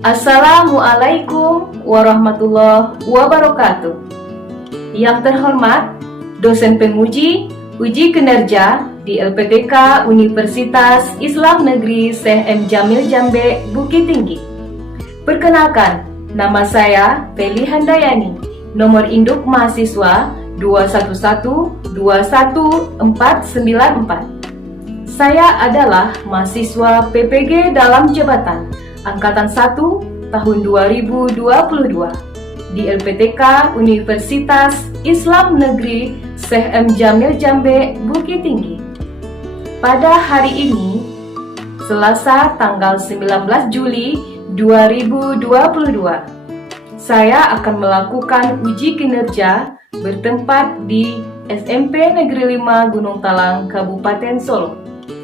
Assalamualaikum warahmatullahi wabarakatuh. Yang terhormat, dosen penguji uji kinerja di LPTK Universitas Islam Negeri Syekh M. Jamil Jambe, Bukit Tinggi. Perkenalkan, nama saya Feli Handayani, nomor induk mahasiswa 211211494. Saya adalah mahasiswa PPG dalam jabatan Angkatan 1 tahun 2022 di LPTK Universitas Islam Negeri Syekh M. Jamil Jambe, Bukit Tinggi. Pada hari ini, Selasa tanggal 19 Juli 2022, saya akan melakukan uji kinerja bertempat di SMP Negeri 5 Gunung Talang, Kabupaten Solo.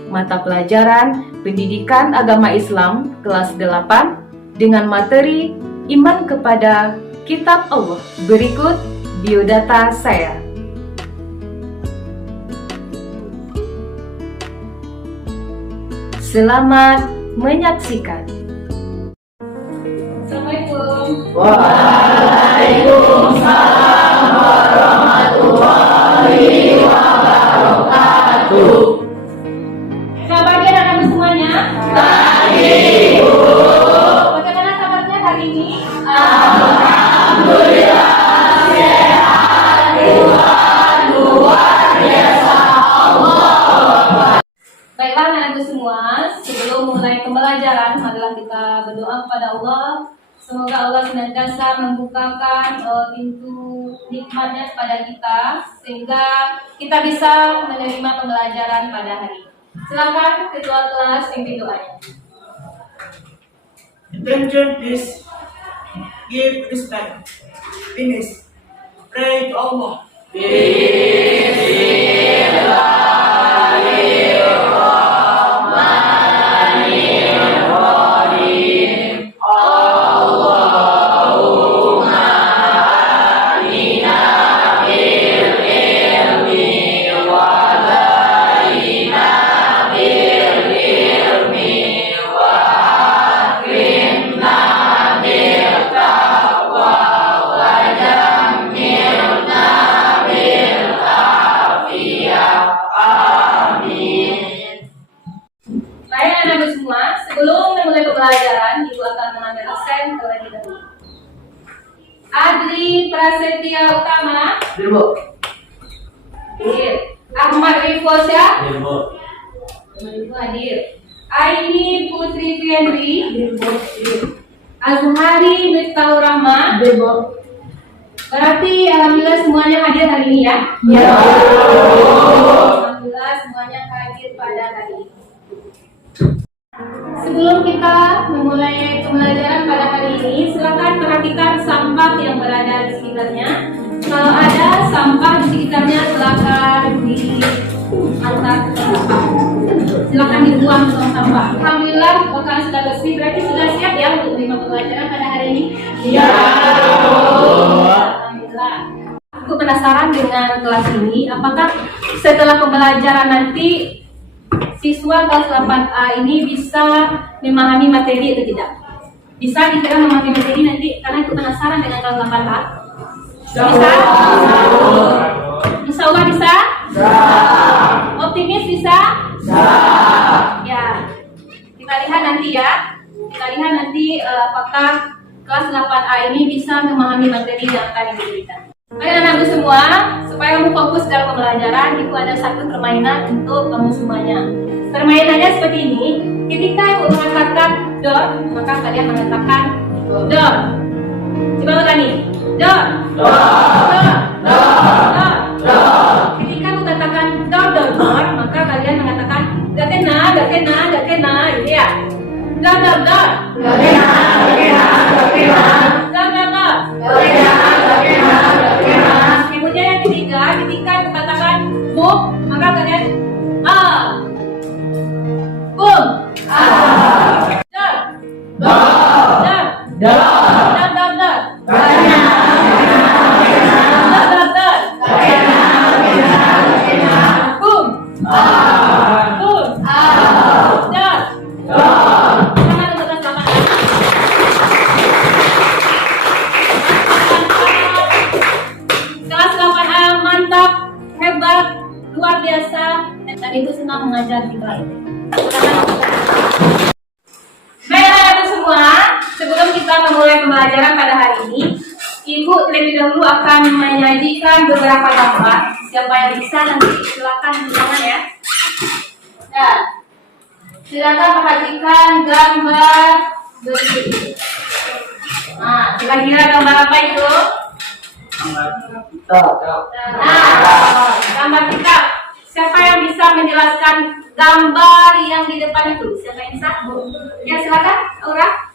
Mata pelajaran Pendidikan Agama Islam kelas 8 dengan materi Iman kepada Kitab Allah. Berikut biodata saya. Selamat menyaksikan. Assalamualaikum. Waalaikumsalam warahmatullahi wabarakatuh. Selamat pagi anak-anak semuanya. Pagi, Bu. Bagaimana kabarnya hari ini? Alhamdulillah sehat, Tuhan luar biasa. Allah. Baiklah anak-anakku semua, sebelum mulai pembelajaran, marilah kita berdoa kepada Allah. Semoga Allah senantiasa membukakan pintu nikmatnya kepada kita, sehingga kita bisa menerima pembelajaran pada hari ini. Silakan ketua kelas pimpin doanya. Attention please. Give respect. Finish. Pray to Allah. Baik anak-anak semua, sebelum memulai pembelajaran, Ibu akan mengambil absen terlebih dahulu. Adri Prasetya Utama. Bu. Hadir. Ahmad Rifosya. Bu. Ibu hadir. Aini Putri Fiendri. Azhari Miftahur Rahma. Berarti alhamdulillah semuanya hadir hari ini ya. Ya. Alhamdulillah semuanya hadir pada hari ini. Sebelum kita memulai pembelajaran pada hari ini, silakan perhatikan sampah yang berada di sekitarnya. Kalau ada sampah di sekitarnya, silakan diantar ke sampah. Silakan dibuang ke sampah. Alhamdulillah, kalau sudah bersih, berarti sudah siap ya untuk menerima pembelajaran pada hari ini. Ya. Alhamdulillah. Aku penasaran dengan kelas ini, apakah setelah pembelajaran nanti siswa kelas 8A ini bisa memahami materi atau tidak? Bisa dikira memahami materi nanti, karena aku penasaran dengan kelas 8A. Bisa? Insya Allah bisa? Optimis bisa? Ya, kita lihat nanti ya. Kita lihat nanti apakah kelas 8A ini bisa memahami materi yang akan diberikan. Baik anak-anakku semua, supaya kamu fokus dalam pembelajaran, Ibu ada satu permainan untuk kamu semuanya. Permainannya seperti ini. Ketika Ibu mengatakan dot, maka kalian mengatakan dot. Coba ulangi. Dot. Ketika Ibu katakan dot, maka kalian mengatakan gak kena, gitu ya. Dot. Kemudian yang ketiga, ketika Ibu katakan boom, maka kalian boom. Boom. pembelajaran pada hari ini, Ibu terlebih dahulu akan menyajikan beberapa gambar. Siapa yang bisa nanti silakan tangan ya. Nah, silakan perhatikan gambar berikut. Nah, kira-kira gambar apa itu? Nah, gambar kita. Siapa yang bisa menjelaskan gambar yang di depan itu? Siapa yang bisa? Ya, silakan, Aura.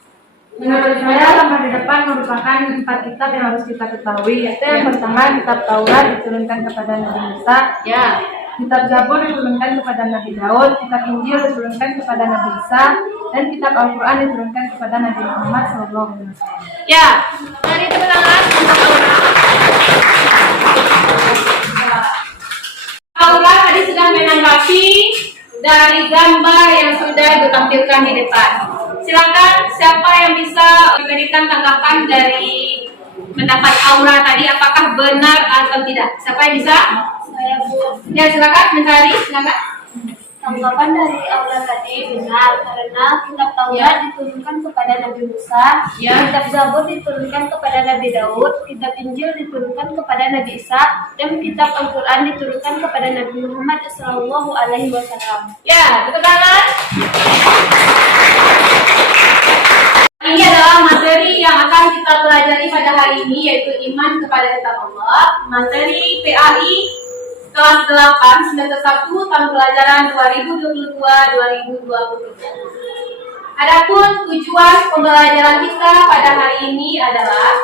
Menurut saya, gambar di depan merupakan 4 kitab yang harus kita ketahui, yaitu yang pertama kitab Taurat diturunkan kepada Nabi Musa, Ya. kitab Zabur diturunkan kepada Nabi Daud, kitab Injil diturunkan kepada Nabi Isa, dan kitab Al-Quran diturunkan kepada Nabi Muhammad SAW. Ya, dari tepuk tangan untuk Aura. Aura tadi sudah menanggapi dari gambar yang sudah ditampilkan di depan. Silakan siapa yang bisa memberikan tanggapan dari pendapat Aura tadi, apakah benar atau tidak? Siapa yang bisa? Saya Bu. Ya, silakan mencari, silakan. Tanggapan dari Aura tadi benar karena kitab Taurat diturunkan kepada Nabi Musa, Ya. kitab Zabur diturunkan kepada Nabi Daud, kitab Injil diturunkan kepada Nabi Isa, dan kitab Al-Quran diturunkan kepada Nabi Muhammad SAW. Ya, tepuk tangan. Ini adalah materi yang akan kita pelajari pada hari ini, yaitu iman kepada kitab Allah. Materi PAI kelas 8 semester 1 tahun pelajaran 2022-2023. Adapun tujuan pembelajaran kita pada hari ini adalah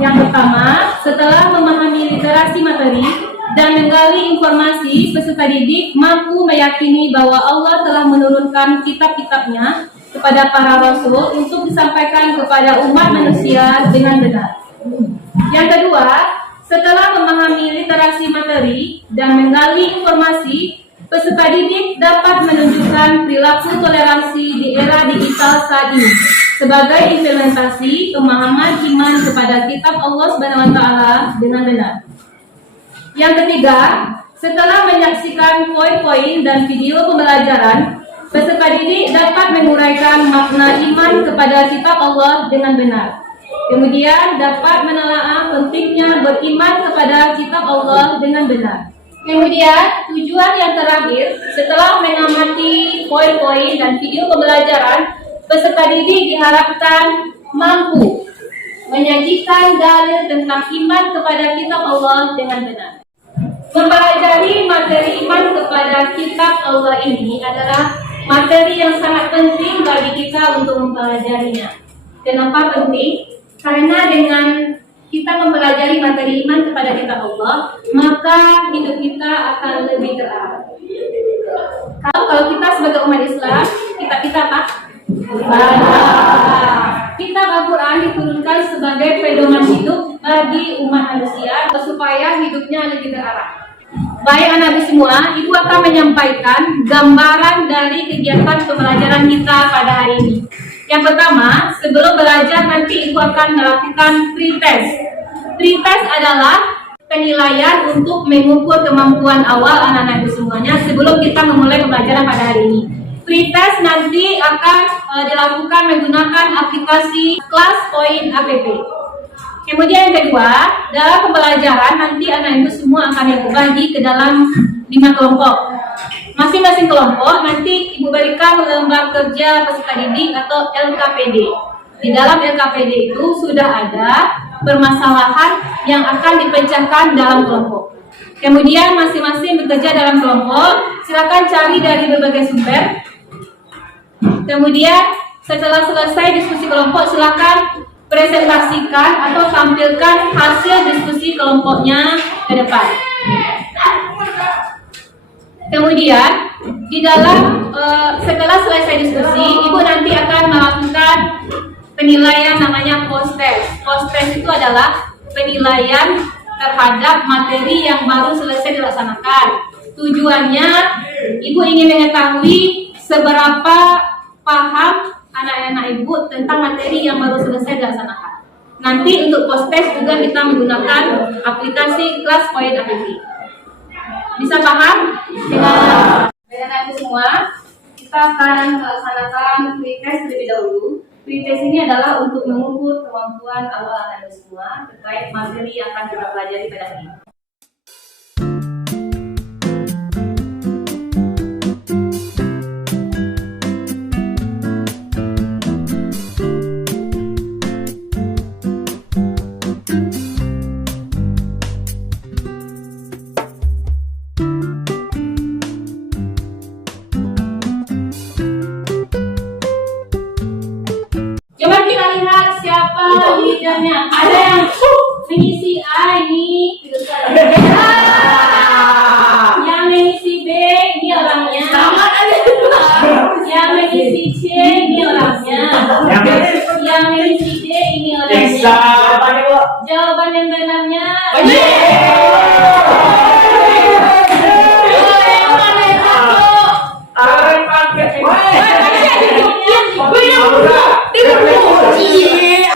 yang pertama, setelah memahami literasi materi dan menggali informasi, peserta didik mampu meyakini bahwa Allah telah menurunkan kitab-kitabnya kepada para rasul untuk disampaikan kepada umat manusia dengan benar. Yang kedua, setelah memahami literasi materi dan menggali informasi, peserta didik dapat menunjukkan perilaku toleransi di era digital saat ini sebagai implementasi pemahaman iman kepada kitab Allah SWT dengan benar. Yang ketiga, setelah menyaksikan poin-poin dan video pembelajaran, peserta didik dapat menguraikan makna iman kepada kitab Allah dengan benar. Kemudian dapat menelaah pentingnya beriman kepada kitab Allah dengan benar. Kemudian tujuan yang terakhir, setelah mengamati poin-poin dan video pembelajaran, peserta didik diharapkan mampu menyajikan dalil tentang iman kepada kitab Allah dengan benar. Mempelajari materi iman kepada kitab Allah ini adalah materi yang sangat penting bagi kita untuk mempelajarinya. Kenapa penting? Karena dengan kita mempelajari materi iman kepada kitab Allah, maka hidup kita akan lebih terarah. Kalau kita sebagai umat Islam, kita apa? Kitab Al-Quran diturunkan sebagai pedoman hidup bagi umat manusia supaya hidupnya lebih terarah. Baik anak-anak semua, Ibu akan menyampaikan gambaran dari kegiatan pembelajaran kita pada hari ini. Yang pertama, sebelum belajar nanti Ibu akan melakukan pretest. Pretest adalah penilaian untuk mengukur kemampuan awal anak-anak Ibu semuanya sebelum kita memulai pembelajaran pada hari ini. Pretest nanti akan dilakukan menggunakan aplikasi Classpoint app. Kemudian yang kedua, dalam pembelajaran nanti anak Ibu semua akan dibagi ke dalam 5 kelompok. Masing-masing kelompok nanti Ibu berikan lembar kerja peserta didik atau LKPD. Di dalam LKPD itu sudah ada permasalahan yang akan dipecahkan dalam kelompok. Kemudian masing-masing bekerja dalam kelompok, silakan cari dari berbagai sumber. Kemudian setelah selesai diskusi kelompok, silakan presentasikan atau tampilkan hasil diskusi kelompoknya ke depan. Kemudian di dalam setelah selesai diskusi, Ibu nanti akan melakukan penilaian namanya post test. Post test itu adalah penilaian terhadap materi yang baru selesai dilaksanakan. Tujuannya Ibu ingin mengetahui seberapa paham anak-anak Ibu tentang materi yang baru selesai dilaksanakan. Nanti untuk post test juga kita menggunakan aplikasi Classpoint app. Bisa paham? Dengan anak semua, kita akan melaksanakan pretest terlebih dahulu. Pretest ini adalah untuk mengukur kemampuan awal Anda semua terkait materi yang akan kita pelajari pada hari ini. Coba kita lihat siapa leadernya. Ada yang mengisi A ini, yang mengisi B ini orangnya, yang mengisi C ini orangnya, yang mengisi D ini orangnya. Jawaban yang benarnya.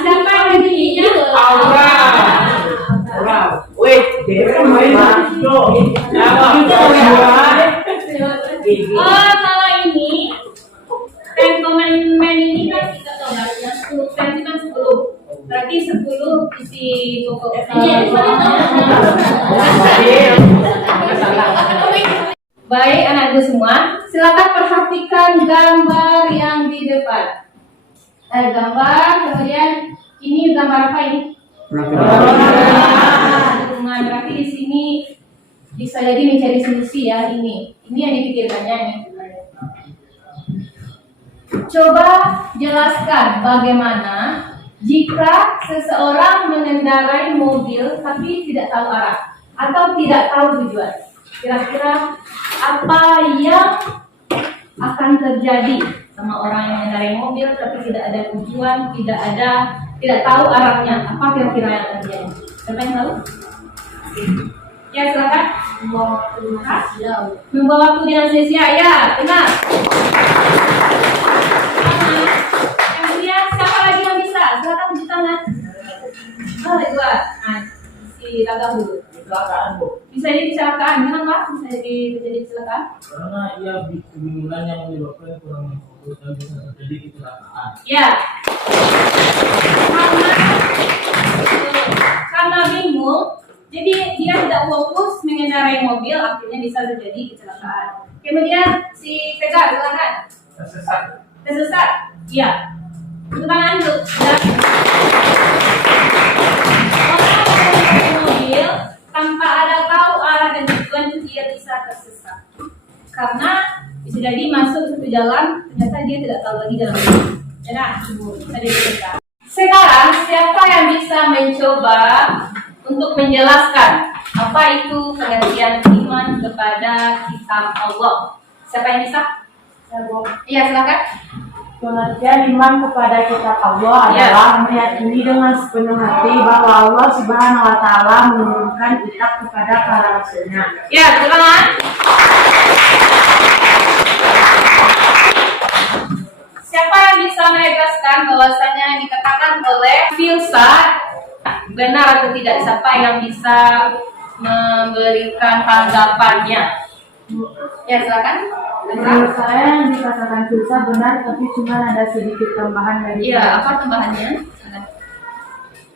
Siapa yang begininya? Oh, kalau ini men ini kan kita tahu harusnya 10 pen kan 10. Berarti 10 isi pokok. Baik anak-anakku semua, silakan perhatikan gambar yang di depan. Gambar, kemudian ini gambar apa ini? Dukungan. Berarti di sini bisa jadi mencari solusi ya ini. Ini yang dipikirkannya nih. Coba jelaskan bagaimana jika seseorang mengendarai mobil tapi tidak tahu arah atau tidak tahu tujuan. Kira-kira apa yang akan terjadi sama orang yang mengendarai mobil tapi tidak ada tujuan, tidak tahu arahnya? Apa kira-kira yang terjadi? Siapa yang tahu? Ya silakan. Membawa waktu dengan sia-sia. Ya, benar. Kemudian siapa lagi yang bisa? Silakan tunjuk tangan. Oh, dua. Nah, si Gagang dulu. Kecelakaan, Bu. Bisa jadi kecelakaan, kenapa bisa jadi kecelakaan? Karena ia kebingungan yang menyebabkan kurang fokus dan bisa terjadi kecelakaan. Ya, karena bingung, jadi dia tidak fokus mengendarai mobil, akhirnya bisa terjadi kecelakaan. Kemudian si Tegar, silakan. Tersesat. Ya. Tepuk tangan dulu. Ya. Orang yang mengendarai mobil tanpa ada tahu arah dan tujuan itu dia bisa tersesat. Karena bisa jadi masuk satu jalan, ternyata dia tidak tahu lagi jalan itu. Ya, bisa tersesat. Sekarang siapa yang bisa mencoba untuk menjelaskan apa itu pengertian iman kepada kitab Allah? Siapa yang bisa? Iya, silakan. Pengertian iman kepada kitab Allah adalah meyakini dengan sepenuh hati bahwa Allah Subhanahu wa Ta'ala menurunkan kitab kepada para rasulnya. Ya, silakan. Siapa yang bisa menegaskan bahwasanya yang dikatakan oleh filsafat benar atau tidak? Siapa yang bisa memberikan tanggapannya? Ya, silakan. Menurut saya yang dikatakan filsafat benar, tapi cuma ada sedikit tambahan dari. Iya, apa tambahannya?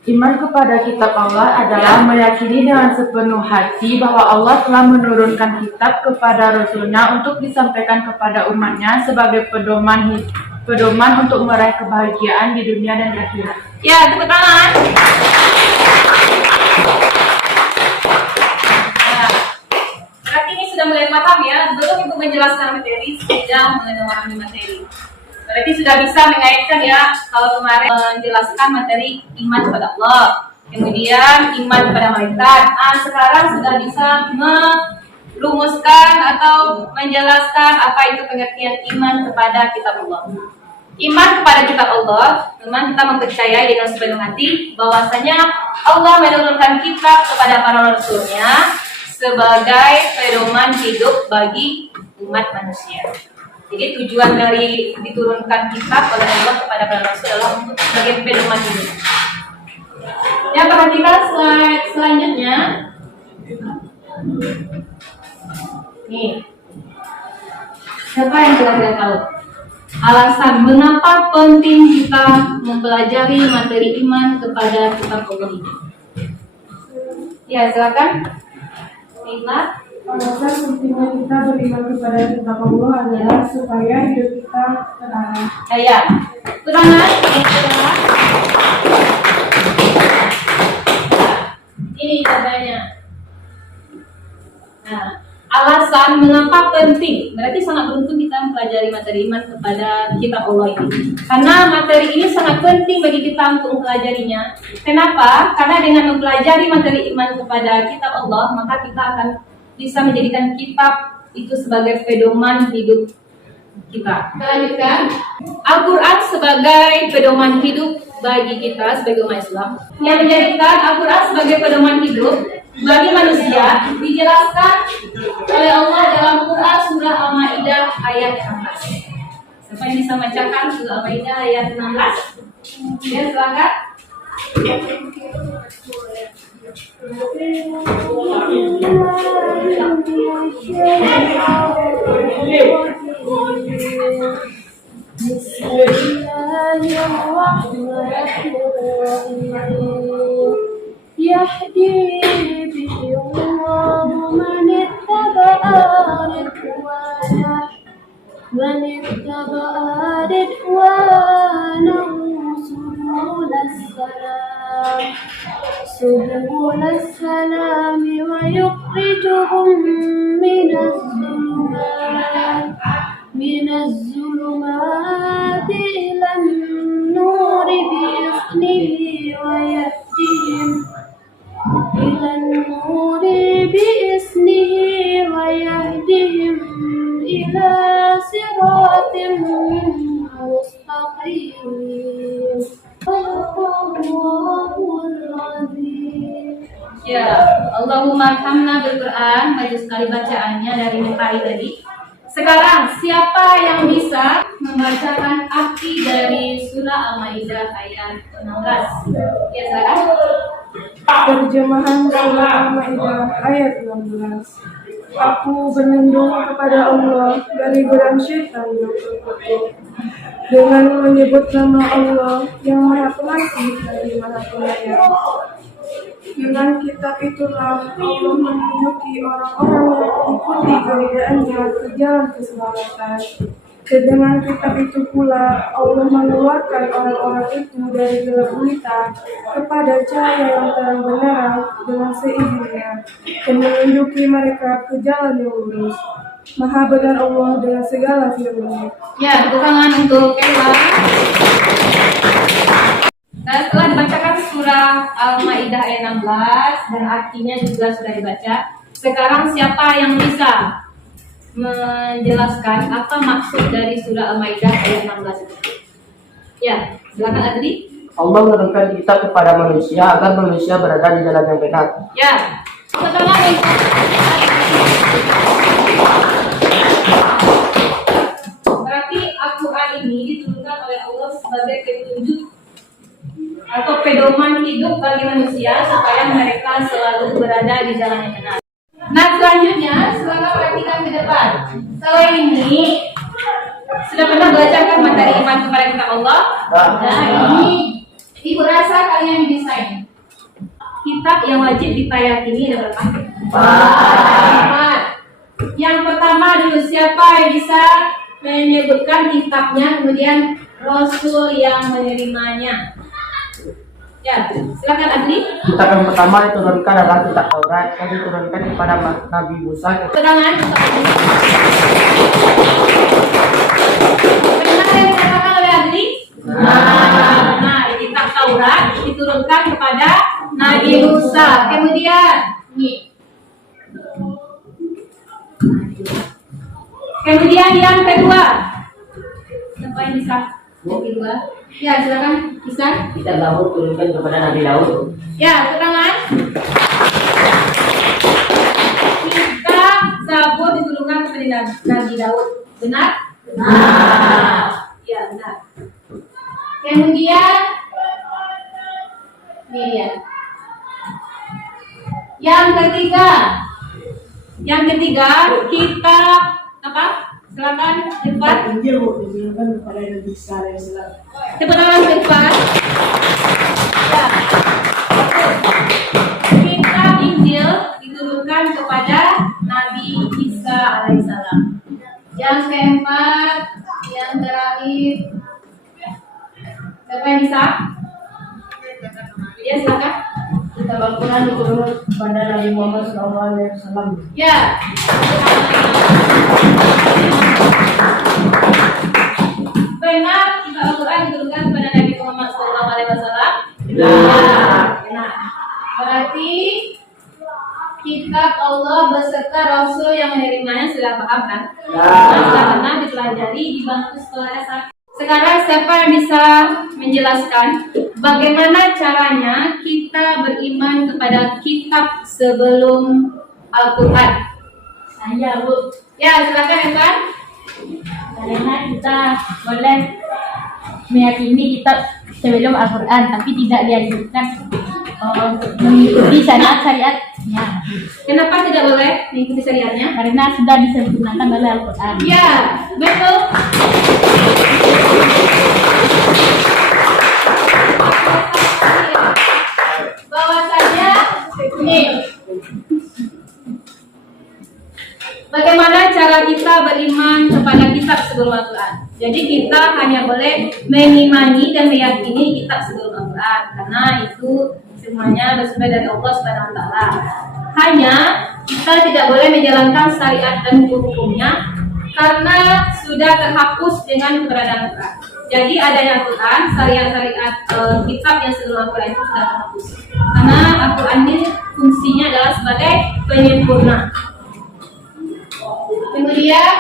Iman kepada kitab Allah adalah meyakini dengan sepenuh hati bahwa Allah telah menurunkan kitab kepada Rasulnya untuk disampaikan kepada umatnya sebagai pedoman untuk meraih kebahagiaan di dunia dan di akhirat. Ya, tepuk tangan. Nah, berarti ini sudah mulai paham ya, belum ibu menjelaskan materi, sudah mulai memahami materi. Berarti sudah bisa mengaitkan ya, kalau kemarin menjelaskan materi iman kepada Allah, kemudian iman kepada malaikat. Sekarang sudah bisa merumuskan atau menjelaskan apa itu pengertian iman kepada kitab Allah. Iman kepada kitab Allah, memang kita mempercayai dengan sepenuh hati bahwasanya Allah menurunkan kitab kepada para rasulnya sebagai pedoman hidup bagi umat manusia. Jadi tujuan dari diturunkan kitab oleh Allah kepada para rasul adalah untuk sebagai pedoman hidup. Ya, perhatikan slide selanjutnya. Nih, siapa yang kira-kira tahu? alasan mengapa penting kita mempelajari materi iman kepada kitab Allah ini. Ya, silakan. Nikmat. Alasan pentingnya kita beriman kepada kitab Allah adalah supaya hidup kita terarah. Ya. Terangan. Ini jawabannya. Nah, alasan mengapa penting, berarti sangat beruntung kita mempelajari materi iman kepada kitab Allah ini. Karena materi ini sangat penting bagi kita untuk mempelajarinya. Kenapa? Karena dengan mempelajari materi iman kepada kitab Allah, maka kita akan bisa menjadikan kitab itu sebagai pedoman hidup kita. Kita lanjutkan. Al-Quran sebagai pedoman hidup bagi kita sebagai umat Islam. Yang menjadikan Al-Quran sebagai pedoman hidup bagi manusia dijelaskan oleh Allah dalam Quran surah Al-Maidah ayat 16. Siapa yang bisa membacakan surah Al-Maidah ayat 16? Ya, silakan. يهدي به الله من اتبع رضوانه سبل السلام ويخرجهم من الظلمات إلى النور بإذنه ويهديهم إلى صراط مستقيم. Ya, Allahumma hamna bil-Quran, maju sekali bacaannya dari Mekari tadi. Sekarang, siapa yang bisa membacakan arti dari surah Al-Maidah ayat 16? Ya, silakan. Terjemahan surah Al-Maidah ayat 16. Aku berlindung kepada Allah dari godaan syaitan yang terkutuk dengan menyebut nama Allah yang Maha Pengasih lagi Maha Penyayang. Dengan kitab itulah Allah menunjuki orang-orang yang mengikuti keridhaannya ke jalan keselamatan. Dan dengan kitab itu pula Allah mengeluarkan orang-orang itu dari gelap gulita kepada cahaya yang terang benderang dengan seizinnya dan menunjuki mereka ke jalan yang lurus. Maha benar Allah dengan segala firman-Nya. Ya, tepuk tangan untuk Ella. Dan setelah dibacakan surah Al-Maidah ayat 16 dan artinya juga sudah dibaca, sekarang siapa yang bisa menjelaskan apa maksud dari surah Al-Maidah ayat 16 itu? Ya, silakan Adri. Allah menurunkan kitab kepada manusia agar manusia berada di jalan yang benar. Ya, pertama berarti Al-Quran ini diturunkan oleh Allah sebagai petunjuk atau pedoman hidup bagi manusia supaya mereka selalu berada di jalan yang benar. Nah, selanjutnya silakan perhatikan ke depan. Kalau ini sudah pernah belajarkan materi iman kepada kitab Allah? Nah, ini ibu rasa kalian mendesain kitab yang wajib dipayakini ada berapa? 4. Yang pertama dulu, siapa yang bisa menyebutkan kitabnya, kemudian Rasul yang menerimanya? Ya, silakan Adli. Kitab yang pertama diturunkan adalah kitab Taurat yang diturunkan kepada Nabi Musa. Pegangan. Benar yang dikatakan oleh Adli? Nah, kitab Taurat diturunkan kepada Nabi Musa. Kemudian, nih. Kemudian yang kedua, siapa yang bisa? Yang kedua, ya silakan bisa. Kitab Zabur turunkan kepada Nabi Daud. Ya, tangan. Kitab Zabur diturunkan kepada Nabi Daud. Benar? Benar. Ya, benar. Kemudian, ini dia. Yang ketiga, kitab apa? Silakan cepat. diturunkan kepada Nabi Isa alaihissalam. Tepuk tangan ke depan. Ya. Kitab Injil diturunkan kepada Nabi Isa alaihissalam. Yang keempat, yang terakhir. Siapa yang bisa? Ya, silakan. Kitab Al-Quran diturunkan kepada Nabi Muhammad SAW. Ya. Benar, kitab Al-Quran diturunkan kepada Nabi Muhammad SAW. Benar. Berarti kitab Allah beserta Rasul yang menerimanya sudah paham kan? Sudah pernah dipelajari di bangku sekolah dasar. Sekarang siapa yang bisa menjelaskan bagaimana caranya kita beriman kepada kitab sebelum Al-Quran? Saya, Bu. Ya, silakan Evan. Karena kita boleh meyakini kitab sebelum Al-Quran, tapi tidak dianjurkan mengikuti syariat-syariatnya. Kenapa tidak boleh mengikuti syariatnya? Karena sudah disempurnakan oleh Al-Quran. Ya, betul. Bahwasanya nih, bagaimana cara kita beriman kepada kitab sebelum Al-Quran? Jadi kita hanya boleh mengimani dan meyakini kitab sebelum Al-Quran karena itu semuanya bersumber dari Allah Subhanahu wa taala. Hanya kita tidak boleh menjalankan syariat dan hukum-hukumnya karena sudah terhapus dengan keberadaan Al-Quran. Jadi adanya Al-Quran, syariat-syariat kitab yang sebelum Al-Quran itu sudah terhapus. Karena Al-Quran ini fungsinya adalah sebagai penyempurna. Kemudian,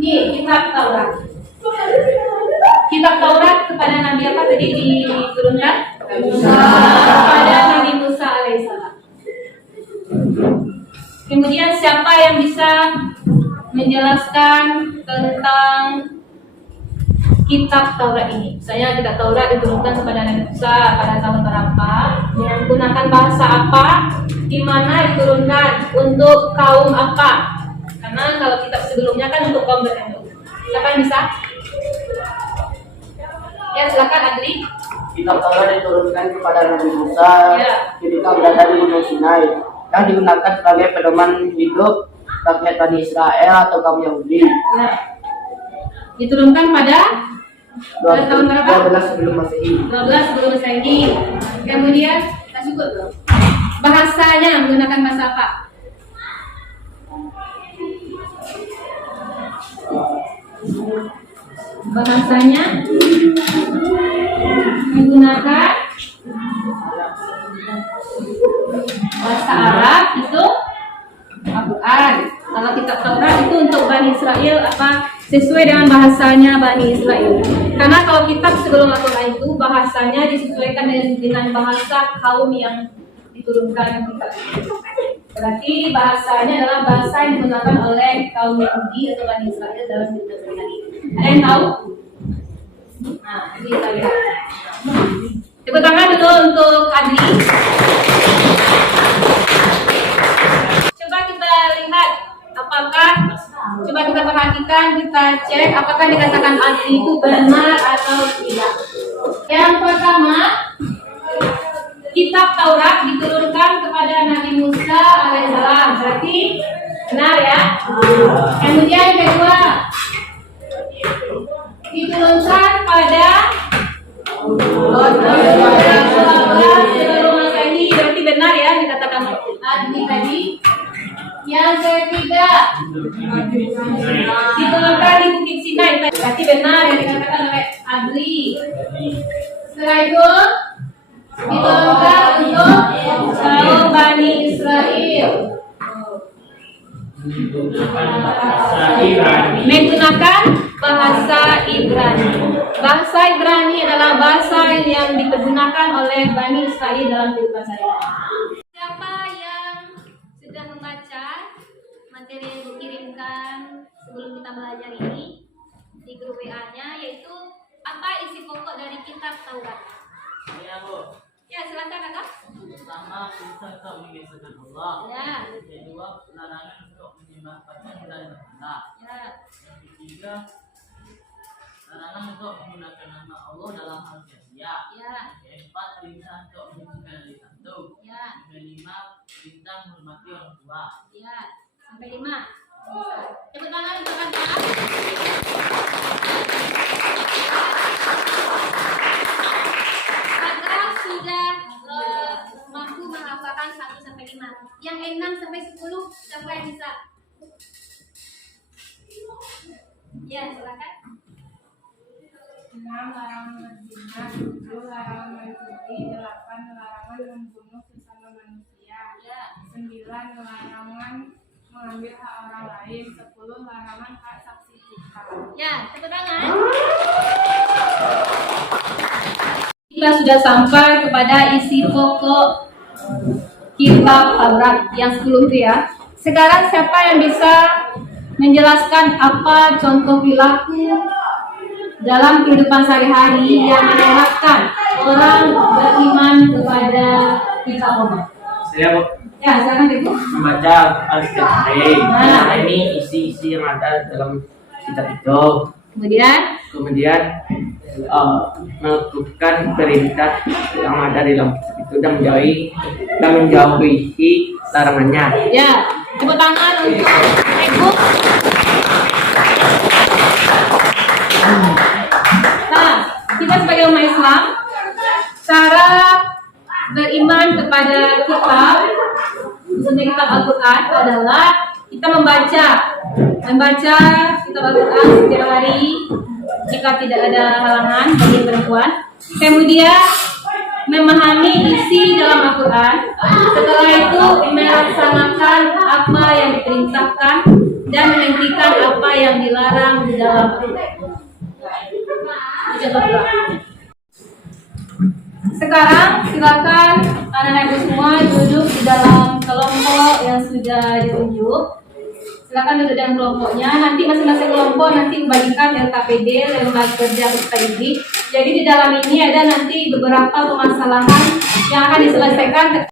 nih kitab Taurat. Kitab Taurat kepada Nabi apa tadi diturunkan? Kepada Nabi Musa alaihissalam. Kemudian siapa yang bisa menjelaskan tentang kitab Taurat ini? Misalnya kitab Taurat diturunkan kepada Nabi Musa pada tahun berapa? Dengan menggunakan bahasa apa? Di mana diturunkan? Untuk kaum apa? Karena kalau kitab sebelumnya kan untuk kaum tertentu. Siapa yang bisa? Ya, silakan Adli. Kitab Taurat diturunkan kepada Nabi Musa Ya. ketika berada di Gunung Sinai, yang digunakan sebagai pedoman hidup rakyat Bani Israel atau kaum Yahudi. Ya. Diturunkan pada tahun berapa? 12 sebelum Masehi. 12 sebelum Masehi. Kemudian kita cukup belum? Bahasanya menggunakan bahasa apa? Bahasanya menggunakan bahasa Arab itu Al-Quran. Kalau kitab Taurat itu untuk Bani Israel apa sesuai dengan bahasanya Bani Israel. Karena kalau kitab sebelum Al-Quran itu bahasanya disesuaikan dengan bahasa kaum yang diturunkan kitab itu. Berarti bahasanya adalah bahasa yang digunakan oleh kaum Yahudi atau Bani Israel dalam kitab ini. Ada yang tahu? Nah, ini kita lihat. Tepuk tangan dulu untuk Adli. Coba kita lihat apakah, coba kita perhatikan, kita cek apakah dikatakan Adli itu benar atau tidak. Yang pertama, kitab Taurat diturunkan kepada Nabi Musa alaihissalam, berarti benar ya. Kemudian yang kedua, diturunkan pada sebelum Masehi, berarti benar ya dikatakan Adli tadi. Yang ketiga, diturunkan di Bukit Sinai, berarti benar yang dikatakan oleh Adli. Setelah itu diturunkan untuk kaum Bani Israel. Menggunakan bahasa Ibrani. Bahasa Ibrani adalah bahasa yang dipergunakan oleh Bani Israel dalam kehidupan sehari-hari. Siapa yang sudah membaca materi yang dikirimkan sebelum kita belajar ini di grup WA-nya, yaitu apa isi pokok dari kitab Taurat? Ya, Bu. Ya, silakan Kakak. Pertama, kita tak mengisahkan Allah. Ya. Kedua, larangan untuk menyembah patung dan berhala. Ya. Yang ketiga, larangan untuk menggunakan nama Allah dalam hal sia-sia. Ya. Yang keempat, perintah untuk mensucikan hari Sabtu. Ya. Yang kelima, perintah menghormati orang tua. Ya. Sampai 5. Tepuk tangan untuk Anda. Apakah sudah mampu menghafalkan 1 sampai 5? Yang 6 sampai 10 siapa yang bisa? Ya, silakan. 6 larangan berzina, 7 larangan mencuri, 8 larangan membunuh sesama manusia, Ya. 9 larangan mengambil hak orang lain, 10 larangan hak saksi cipta. Ya, tepuk tangan. Kita sudah sampai kepada isi pokok kitab Taurat yang 10 itu ya. Sekarang siapa yang bisa menjelaskan apa contoh perilaku dalam kehidupan sehari-hari yang mengarahkan orang beriman kepada kitab Allah? Saya Ya, silakan Ibu. membaca Al-Fatihah. Nah, ini isi-isi yang ada dalam kitab itu. Kemudian melakukan perintah yang ada di dalam kitab itu dan menjauhi larangannya. ya, tepuk tangan untuk Ibu. Nah, kita sebagai umat Islam, cara beriman kepada kitab, khususnya kitab Al-Quran adalah kita membaca kitab Al-Quran setiap hari jika tidak ada halangan bagi perempuan. Kemudian memahami isi dalam Al-Quran. Setelah itu melaksanakan apa yang diperintahkan dan menghentikan apa yang dilarang di dalam Al-Quran. Sekarang silakan anak-anak ibu semua duduk di dalam kelompok yang sudah ditunjuk. Silakan duduk dalam kelompoknya. Nanti masing-masing kelompok nanti membagikan LKPD, lembaga kerja peserta didik. Jadi di dalam ini ada nanti beberapa permasalahan yang akan diselesaikan.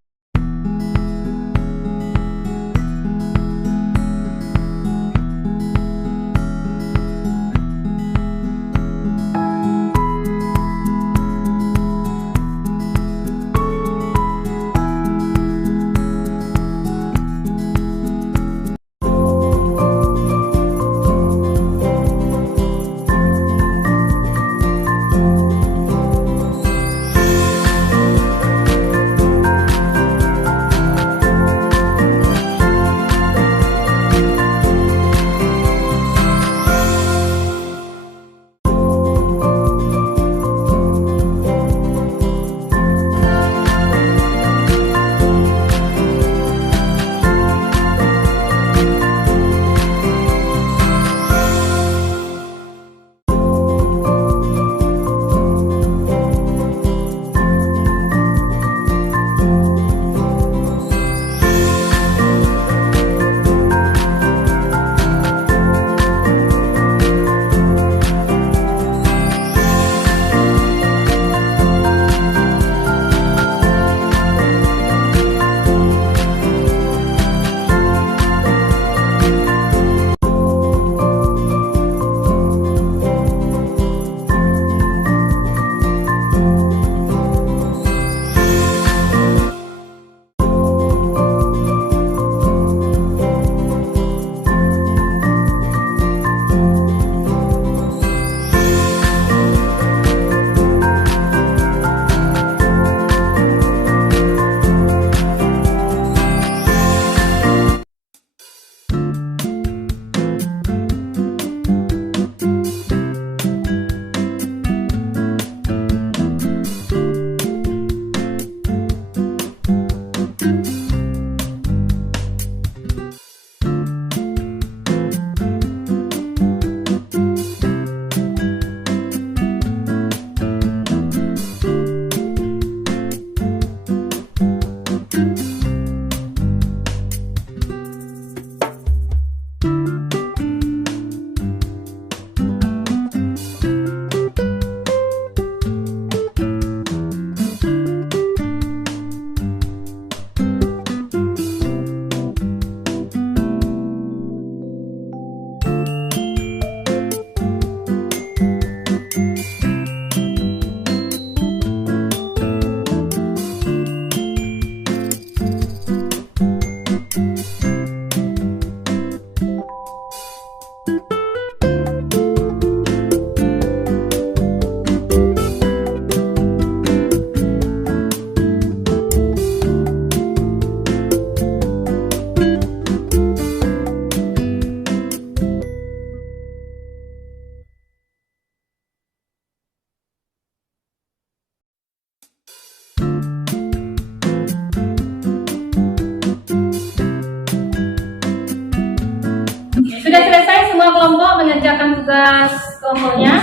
kelompoknya?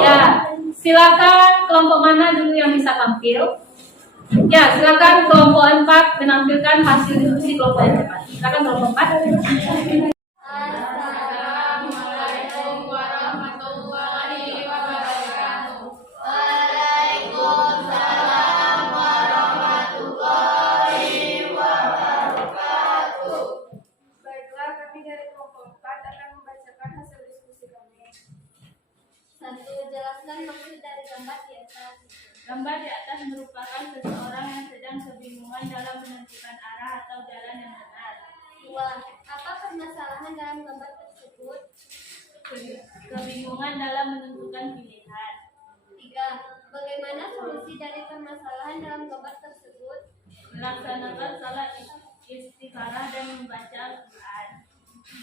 Ya, silakan kelompok mana dulu yang bisa tampil? Ya, silakan kelompok 4 menampilkan hasil diskusi kelompok yang cepat. Silakan kelompok 4. Assalamualaikum warahmatullahi wabarakatuh. Baiklah, kami dari kelompok 4 akan membacakan hasil diskusi kami. 1. Jelaskan maksud dari gambar di atas. Gambar di atas merupakan seseorang yang sedang kebingungan dalam menentukan arah atau jalan yang benar. 2. Apa permasalahan dalam gambar tersebut? Kebingungan dalam menentukan pilihan. 3. Bagaimana solusi dari permasalahan dalam gambar tersebut? Melaksanakan salat istikharah dan membaca Al-Quran.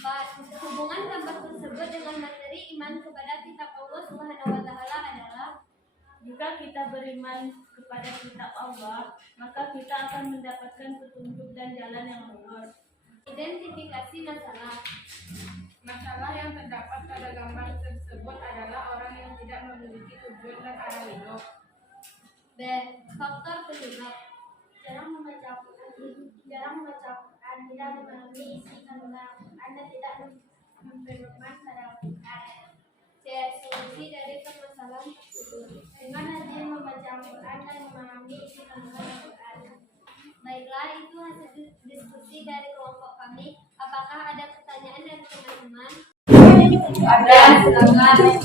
4. Hubungan gambar tersebut dengan materi iman kepada kitab Allah Subhanahu wa taala adalah. Jika kita beriman kepada kitab Allah, maka kita akan mendapatkan petunjuk dan jalan yang lurus. Identifikasi masalah. Masalah yang terdapat pada gambar tersebut adalah orang yang tidak memiliki tujuan dan arah hidup. B. Faktor penyebab. Jarang membaca Al-Quran, tidak memahami isi kandungan Al-Quran, dan tidak berpedoman pada Al-Quran. C. Solusi dari permasalahan tersebut. Dengan rajin membaca Al-Quran dan memahami isi kandungan Al-Quran. Baiklah, itu hasil diskusi dari kelompok kami. Apakah ada pertanyaan dari teman-teman? Ada, silakan.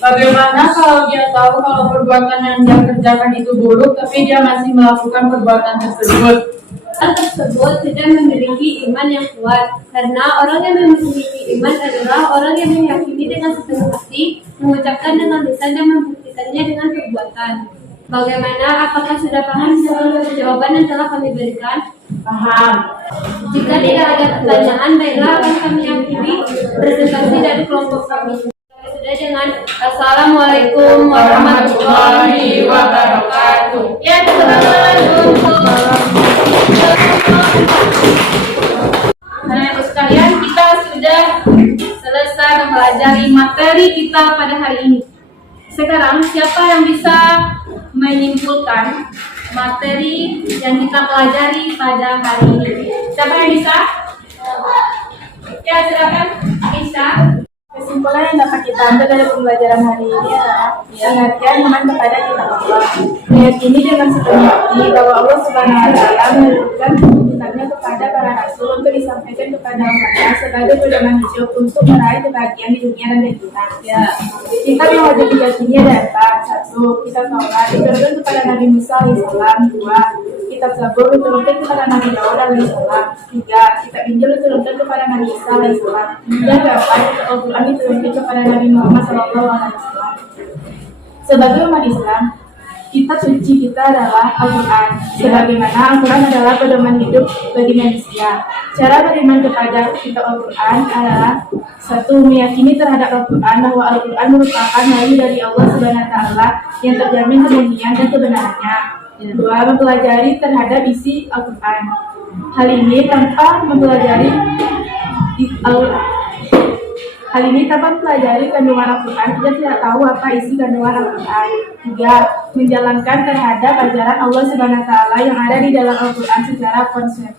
Bagaimana kalau dia tahu kalau perbuatan yang dia kerjakan itu buruk, tapi dia masih melakukan perbuatan tersebut? Orang tersebut tidak memiliki iman yang kuat, karena orang yang memiliki iman adalah orang yang meyakini dengan sepenuh hati, mengucapkan dengan lisan dan membuktikannya dengan perbuatan. Bagaimana? Apakah sudah paham dengan jawaban yang telah kami berikan? Paham. Jika tidak ada pertanyaan, baiklah akan kami akhiri presentasi dari kelompok kami. Sudah dengan Assalamualaikum warahmatullahi wabarakatuh. Ya, teman-teman, untuk Ibu sekalian, kita sudah selesai mempelajari materi kita pada hari ini. Sekarang, siapa yang bisa menyimpulkan materi yang kita pelajari pada hari ini? Siapa yang bisa? Ya, silakan, Aisyah. Kesimpulan yang dapat kita ambil dari pembelajaran hari ini adalah pengertian iman kepada kitab Allah. Meyakini dengan sepenuh hati bahwa Allah Subhanahu wa taala menurunkan kitabnya kepada para rasul untuk disampaikan kepada umatnya sebagai pedoman hidup untuk meraih kebahagiaan di dunia dan di akhirat. Ya. Kitab yang wajib diyakini ada 4. 1. Kitab Taurat diturunkan kepada Nabi Musa alaihissalam. 2. Kitab Zabur diturunkan kepada Nabi Daud alaihissalam. 3. Kitab Injil diturunkan kepada Nabi Isa alaihissalam. Yang keempat, kitab Al-Quran diturunkan kepada Nabi Muhammad SAW. Sebagai umat Islam, kitab suci kita adalah Al-Quran. Sebagaimana Al-Quran adalah pedoman hidup bagi manusia. Cara beriman kepada kitab Al-Quran adalah 1. Meyakini terhadap Al-Quran bahwa Al-Quran merupakan wahyu dari Allah Subhanahu wa taala yang terjamin kemuliaan dan kebenarannya. 2. Mempelajari terhadap isi Al-Quran. Hal ini tanpa mempelajari kandungan Al-Quran, kita tidak tahu apa isi kandungan Al-Quran. 3. Menjalankan terhadap ajaran Allah Subhanahu wa taala yang ada di dalam Al-Quran secara konsekuen.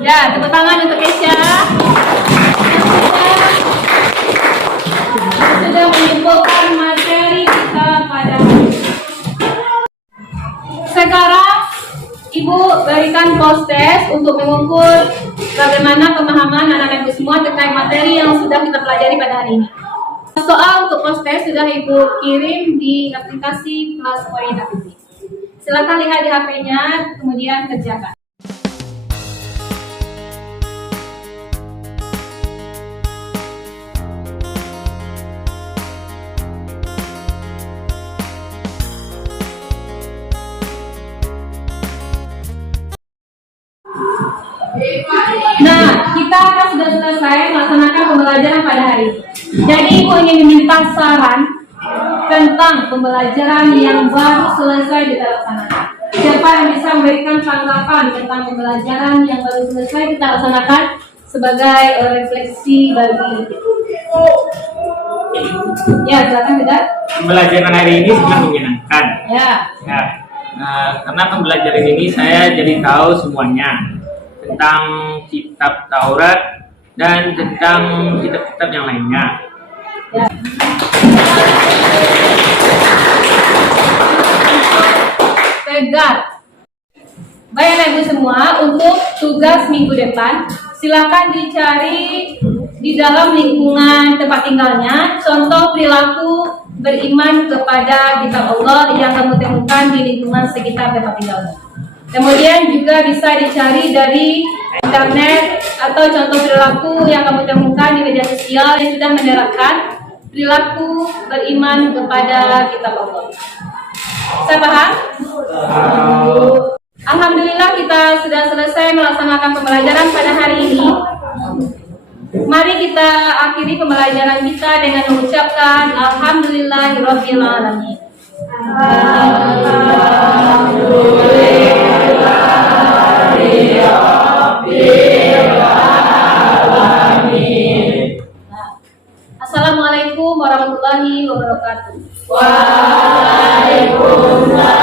Ya, tepuk tangan untuk Aisyah. Sudah menyimpulkan materi kita pada hari ini. Sekarang Ibu berikan post test untuk mengukur bagaimana pemahaman anak-anak semua terkait materi yang sudah kita pelajari pada hari ini. Soal untuk post test sudah Ibu kirim di aplikasi Pluspoint APP. Silakan lihat di HP-nya, kemudian kerjakan. Nah, kita akan sudah selesai melaksanakan pembelajaran pada hari ini. Jadi Ibu ingin meminta saran tentang pembelajaran yang baru selesai kita laksanakan. Siapa yang bisa memberikan tanggapan tentang pembelajaran yang baru selesai kita laksanakan? sebagai refleksi bagi ya silakan tidak Pembelajaran hari ini sangat menyenangkan. ya Ya, karena pembelajaran ini saya jadi tahu semuanya tentang kitab Taurat dan tentang kitab-kitab yang lainnya. Tegar. Baik Ibu semua, untuk tugas minggu depan silakan dicari di dalam lingkungan tempat tinggalnya contoh perilaku beriman kepada kitab Allah yang kamu temukan di lingkungan sekitar tempat tinggalnya. Kemudian juga bisa dicari dari internet atau contoh perilaku yang kamu temukan di media sosial yang sudah menerapkan perilaku beriman kepada kitab Allah. Saya paham? Alhamdulillah kita sudah selesai melaksanakan pembelajaran pada hari ini. Mari kita akhiri pembelajaran kita dengan mengucapkan Alhamdulillahirabbil alamin. Assalamualaikum warahmatullahi wabarakatuh. Waalaikumsalam.